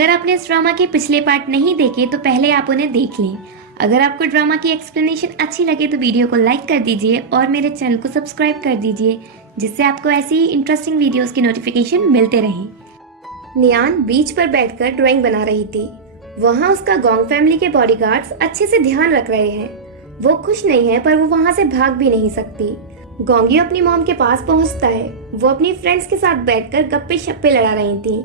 अगर आपने इस ड्रामा के पिछले पार्ट नहीं देखे तो पहले आप उन्हें देख लें। अगर आपको ड्रामा की एक्सप्लेनेशन अच्छी लगे तो वीडियो को लाइक कर दीजिए और मेरे चैनल को सब्सक्राइब कर दीजिए, जिससे आपको ऐसी ही इंटरेस्टिंग वीडियोस की नोटिफिकेशन मिलते रहें। नियान बीच पर बैठकर ड्राइंग बना रही थी। वहाँ उसका गोंग फैमिली के बॉडीगार्ड्स अच्छे से ध्यान रख रहे हैं। वो खुश नहीं है पर वो वहाँ से भाग भी नहीं सकती। गोंगियो अपनी मॉम के पास पहुँचता है। वो अपनी फ्रेंड्स के साथ बैठकर गप्पे शप्पे लड़ा रही थी।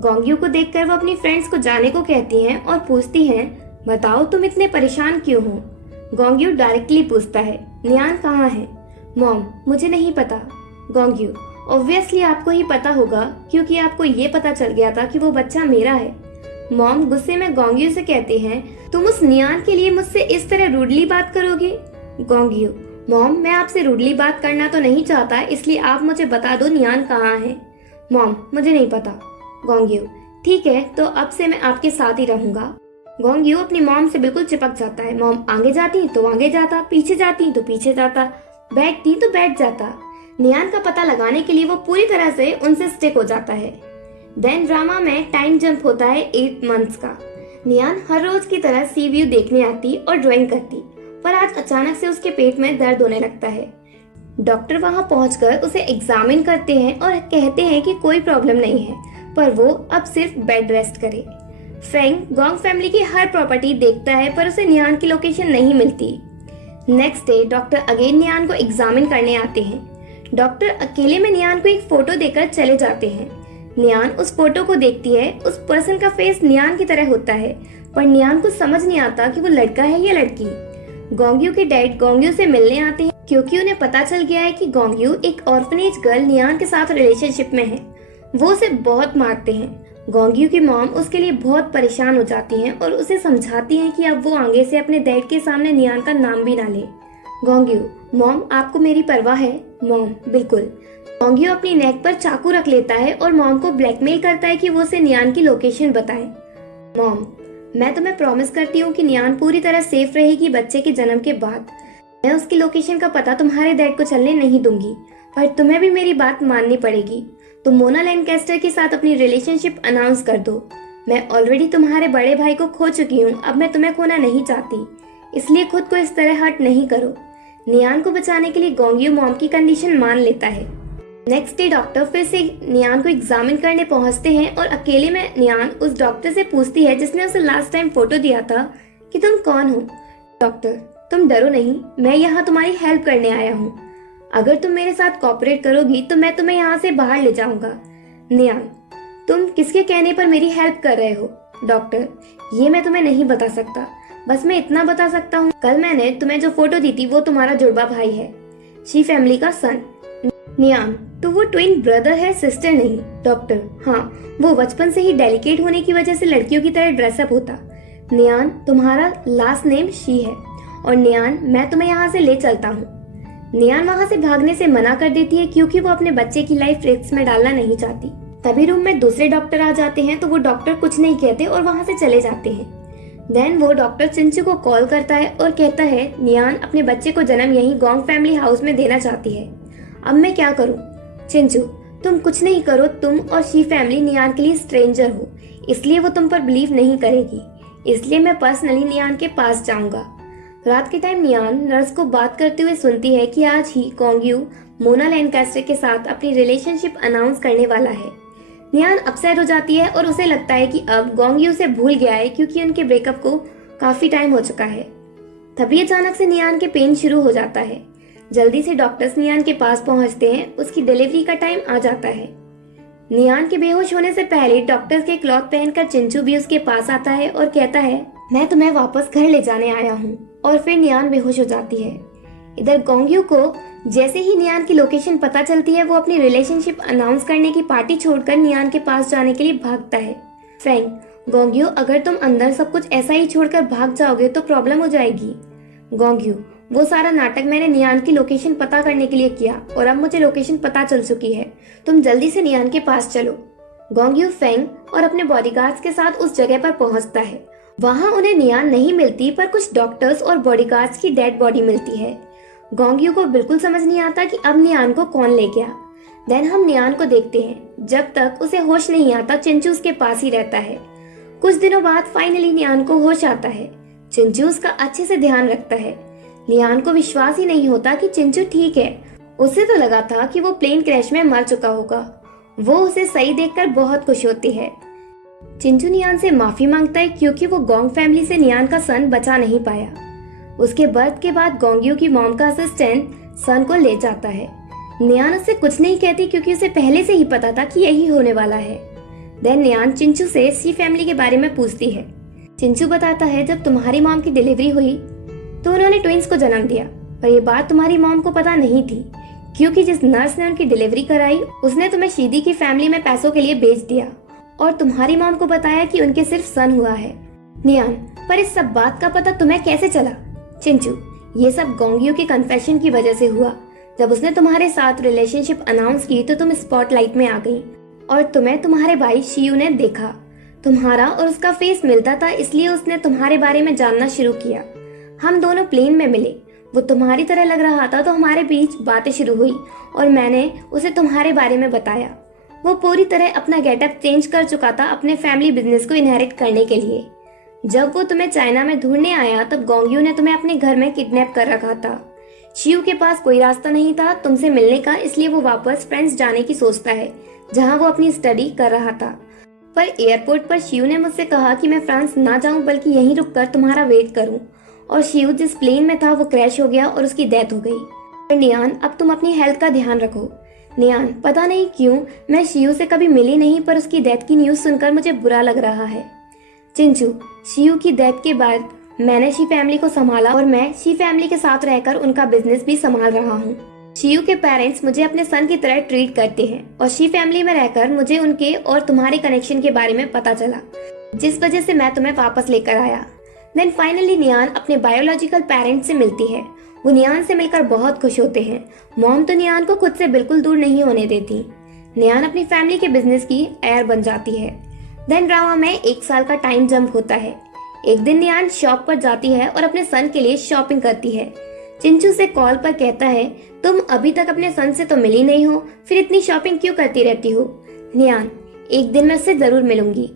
गोंगियो को देखकर वो अपनी फ्रेंड्स को जाने को कहती हैं और पूछती हैं, बताओ तुम इतने परेशान क्यों हो। गोंगियो डायरेक्टली पूछता है, नियान कहाँ है। मॉम, मुझे नहीं पता। गोंगियो, ऑब्वियसली आपको ही पता होगा क्योंकि आपको ये पता चल गया था कि वो बच्चा मेरा है। मॉम गुस्से में गोंगियो से कहते हैं, तुम उस नियान के लिए मुझसे इस तरह रूडली बात करोगे। गोंगियो, मॉम मैं आपसे रूडली बात करना तो नहीं चाहता, इसलिए आप मुझे बता दो नियान कहाँ है। मॉम मुझे नहीं पता। गोंगियो, ठीक है तो अब से मैं आपके साथ ही रहूंगा। गोंगियो अपनी मॉम से बिल्कुल चिपक जाता है। मॉम आगे जाती तो आगे जाता, पीछे जाती तो पीछे जाता, बैठती तो बैठ जाता। नियान का पता लगाने के लिए वो पूरी तरह से उनसे स्टिक हो जाता है। देन ड्रामा में टाइम जंप होता है 8 मंथ्स का। नियान हर रोज की तरह सी व्यू देखने आती और ड्राइंग करती, पर आज अचानक से उसके पेट में दर्द होने लगता है। डॉक्टर वहां पहुंचकर उसे एग्जामिन करते हैं और कहते हैं कि कोई प्रॉब्लम नहीं है, पर वो अब सिर्फ बेड रेस्ट करे। फेंग गोंग फैमिली की हर प्रॉपर्टी देखता है पर उसे नियान की लोकेशन नहीं मिलती। नेक्स्ट डे डॉक्टर अगेन नियान को एग्जामिन करने आते हैं। डॉक्टर अकेले में नियान को एक फोटो देकर चले जाते हैं। नियान उस फोटो को देखती है। उस पर्सन का फेस नियान की तरह होता है, पर नियान को समझ नहीं आता कि वो लड़का है या लड़की। गोंगियो के डैड गोंगियो से मिलने आते हैं क्योंकि उन्हें पता चल गया है कि गोंगियो एक ऑर्फनेज गर्ल नियान के साथ रिलेशनशिप में है। वो उसे बहुत मारते हैं। गोंगियो की मॉम उसके लिए बहुत परेशान हो जाती हैं और उसे समझाती हैं कि अब वो आगे से अपने डैड के सामने नियान का नाम भी ना ले। गोंगियो, मॉम आपको मेरी परवाह है। मॉम, बिल्कुल। गोंगियो अपनी नेक पर चाकू रख लेता है और मॉम को ब्लैकमेल करता है कि वो उसे नियान की लोकेशन बताए। मॉम, मैं तुम्हें प्रॉमिस करती हूँ कि नियान पूरी तरह सेफ रहेगी बच्चे के जन्म के बाद। मैं उसकी लोकेशन का पता तुम्हारे डैड को चलने नहीं दूंगी, पर तुम्हें भी मेरी बात माननी पड़ेगी। तुम मोना लैनकास्टर के साथ अपनी रिलेशनशिप अनाउंस कर दो। मैं ऑलरेडी तुम्हारे बड़े भाई को खो चुकी हूँ, अब मैं तुम्हें खोना नहीं चाहती, इसलिए खुद को इस तरह हर्ट नहीं करो। नियान को बचाने के लिए गोंगियो मॉम की कंडीशन मान लेता है। नेक्स्ट डे डॉक्टर फिर से नियान को एग्जामिन करने पहुंचते हैं और अकेले में नियान उस डॉक्टर से पूछती है जिसने उसे लास्ट टाइम फोटो दिया था कि तुम कौन हो। डॉक्टर, तुम डरो नहीं, मैं यहाँ तुम्हारी हेल्प करने आया हूँ। अगर तुम मेरे साथ कोऑपरेट करोगी तो मैं तुम्हें यहाँ से बाहर ले जाऊंगा। नियान, तुम किसके कहने पर मेरी हेल्प कर रहे हो। डॉक्टर, ये मैं तुम्हें नहीं बता सकता, बस मैं इतना बता सकता हूँ, कल मैंने तुम्हें जो फोटो दी थी वो तुम्हारा जुड़वा भाई है, शी फैमिली का सन। नियान, तो वो ट्विन ब्रदर है, सिस्टर नहीं। डॉक्टर, हाँ, वो बचपन से ही डेलिकेट होने की वजह से लड़कियों की तरह ड्रेसअप होता। नियान, तुम्हारा लास्ट नेम शी है। और नियान, मैं तुम्हें यहाँ से ले चलता हूँ। नियान वहाँ से भागने से मना कर देती है क्योंकि वो अपने बच्चे की लाइफ रिस्क में डालना नहीं चाहती। तभी रूम में दूसरे डॉक्टर आ जाते हैं तो वो डॉक्टर कुछ नहीं कहते और वहाँ से चले जाते हैं। देन वो डॉक्टर चिंचू को कॉल करता है और कहता है, नियान अपने बच्चे को जन्म यही गोंग फैमिली हाउस में देना चाहती है। अब मैं क्या करूँ। चिंचू, तुम कुछ नहीं करो, तुम और शी फैमिली नियान के लिए स्ट्रेंजर हो, इसलिए वो तुम पर बिलीव नहीं करेगी, इसलिए मैं पर्सनली नियान के पास जाऊंगा। रात के टाइम नियान नर्स को बात करते हुए सुनती है कि आज ही गोंगियो मोना लैनकास्टर के साथ अपनी रिलेशनशिप अनाउंस करने वाला है। नियान अपसेट हो जाती है और उसे लगता है कि अब गोंगियो उसे भूल गया है क्योंकि उनके ब्रेकअप को काफी टाइम हो चुका है। तभी अचानक से नियान के पेन शुरू हो जाता है। जल्दी से डॉक्टर्स नियान के पास पहुंचते हैं। उसकी डिलीवरी का टाइम आ जाता है। नियान के बेहोश होने से पहले डॉक्टर्स के क्लॉथ पहनकर चिंचू भी उसके पास आता है और कहता है, मैं तुम्हें वापस घर ले जाने आया हूँ। और फिर नियान बेहोश हो जाती है। इधर गोंगियो को जैसे ही नियान की लोकेशन पता चलती है वो अपनी रिलेशनशिप अनाउंस करने की पार्टी छोड़कर नियान के पास जाने के लिए भागता है। फेंग, गोंगियो अगर तुम अंदर सब कुछ ऐसा ही छोड़कर भाग जाओगे तो प्रॉब्लम हो जाएगी। गोंगियो, वो सारा नाटक मैंने नियान की लोकेशन पता करने के लिए किया और अब मुझे लोकेशन पता चल चुकी है, तुम जल्दी से नियान के पास चलो। गोंगियो फेंग और अपने बॉडीगार्ड्स के साथ उस जगह पर पहुंचता है। वहां उन्हें नियान नहीं मिलती पर कुछ डॉक्टर्स और बॉडीगार्ड्स की डेड बॉडी मिलती है। गोंगियो को बिल्कुल समझ नहीं आता कि अब नियान को कौन ले गया। देन हम नियान को देखते हैं। जब तक उसे होश नहीं आता चिंचू उसके पास ही रहता है। कुछ दिनों बाद फाइनली नियान को होश आता है। चिंचू उसका अच्छे से ध्यान रखता है। नियान को विश्वास ही नहीं होता कि चिंचू ठीक है। उसे तो लगा था कि वो प्लेन क्रैश में मर चुका होगा। वो उसे सही देखकर बहुत खुश होती है। चिंचू नियान से माफी मांगता है क्योंकि वो गोंग फैमिली से नियान का सन बचा नहीं पाया। उसके बर्थ के बाद गोंगयू की मॉम का असिस्टेंट सन को ले जाता है। नियान उससे कुछ नहीं कहती क्योंकि उसे पहले से ही पता था कि यही होने वाला है। देन नियान चिंचू से शी फैमिली के बारे में पूछती है। चिंचू बताता है जब तुम्हारी मॉम की डिलीवरी हुई तो उन्होंने ट्विंस को जन्म दिया, पर ये बात तुम्हारी मॉम को पता नहीं थी क्योंकि जिस नर्स ने उनकी डिलीवरी कराई उसने तुम्हें शीदी की फैमिली में पैसों के लिए बेच दिया और तुम्हारी मॉम को बताया कि उनके सिर्फ सन हुआ है। नियान, पर इस सब बात का पता तुम्हें कैसे चला? चिंचू, ये सब गोंगयू के कन्फेशन की वजह से हुआ। जब उसने तुम्हारे साथ रिलेशनशिप अनाउंस की तो तुम स्पॉटलाइट में आ गई और तुम्हें तुम्हारे भाई शियू ने देखा। तुम्हारा और उसका फेस मिलता था इसलिए उसने तुम्हारे बारे में जानना शुरू किया। हम दोनों प्लेन में मिले। वो तुम्हारी तरह लग रहा था तो हमारे बीच बातें शुरू हुई और मैंने उसे तुम्हारे बारे में बताया। वो पूरी तरह अपना गेटअप चेंज कर चुका था अपने फैमिली बिजनेस को इनहेरिट करने के लिए। जब वो तुम्हें चाइना में ढूंढने आया तब गोंगयू ने तुम्हें अपने घर में किडनैप कर रखा था। शियू के पास कोई रास्ता नहीं था तुमसे मिलने का, इसलिए वो वापस फ्रांस जाने की सोचता है जहां वो अपनी स्टडी कर रहा था। पर एयरपोर्ट पर शियू ने मुझसे कहा कि मैं फ्रांस ना जाऊं बल्कि यहीं रुककर तुम्हारा वेट करूं, और शियू जिस प्लेन में था वो क्रैश हो गया और उसकी डेथ हो गई। पर नियान, अब तुम अपनी हेल्थ का ध्यान रखो। नियान, पता नहीं क्यों मैं शियू से कभी मिली नहीं पर उसकी डेथ की न्यूज सुनकर मुझे बुरा लग रहा है। चिंचू, शियू की डेथ के बाद मैंने शी फैमिली को संभाला और मैं शी फैमिली के साथ रहकर उनका बिजनेस भी संभाल रहा हूँ। शियू के पेरेंट्स मुझे अपने सन की तरह ट्रीट करते हैं और शी फैमिली में रहकर मुझे उनके और तुम्हारे कनेक्शन के बारे में पता चला, जिस वजह से मैं तुम्हें वापस लेकर आया। देन फाइनली नियान अपने बायोलॉजिकल पेरेंट्स से मिलती है। वो नियान से मिलकर बहुत खुश होते हैं। मॉम तो नियान को खुद से बिल्कुल दूर नहीं होने देती। नियान अपनी फैमिली के बिजनेस की एयर बन जाती है। देन ड्रामा में 1 साल का टाइम जंप होता है। एक दिन नियान शॉप पर जाती है और अपने सन के लिए शॉपिंग करती है। चिंचू से कॉल पर कहता है, तुम अभी तक अपने सन से तो मिली नहीं हो, फिर इतनी शॉपिंग क्यों करती रहती हो? नियान, एक दिन मैं उससे जरूर मिलूंगी।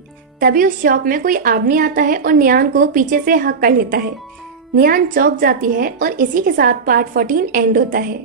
तभी उस शॉप में कोई आदमी आता है और नियान को पीछे से हक कर लेता है। नियान चौंक जाती है और इसी के साथ पार्ट 14 एंड होता है।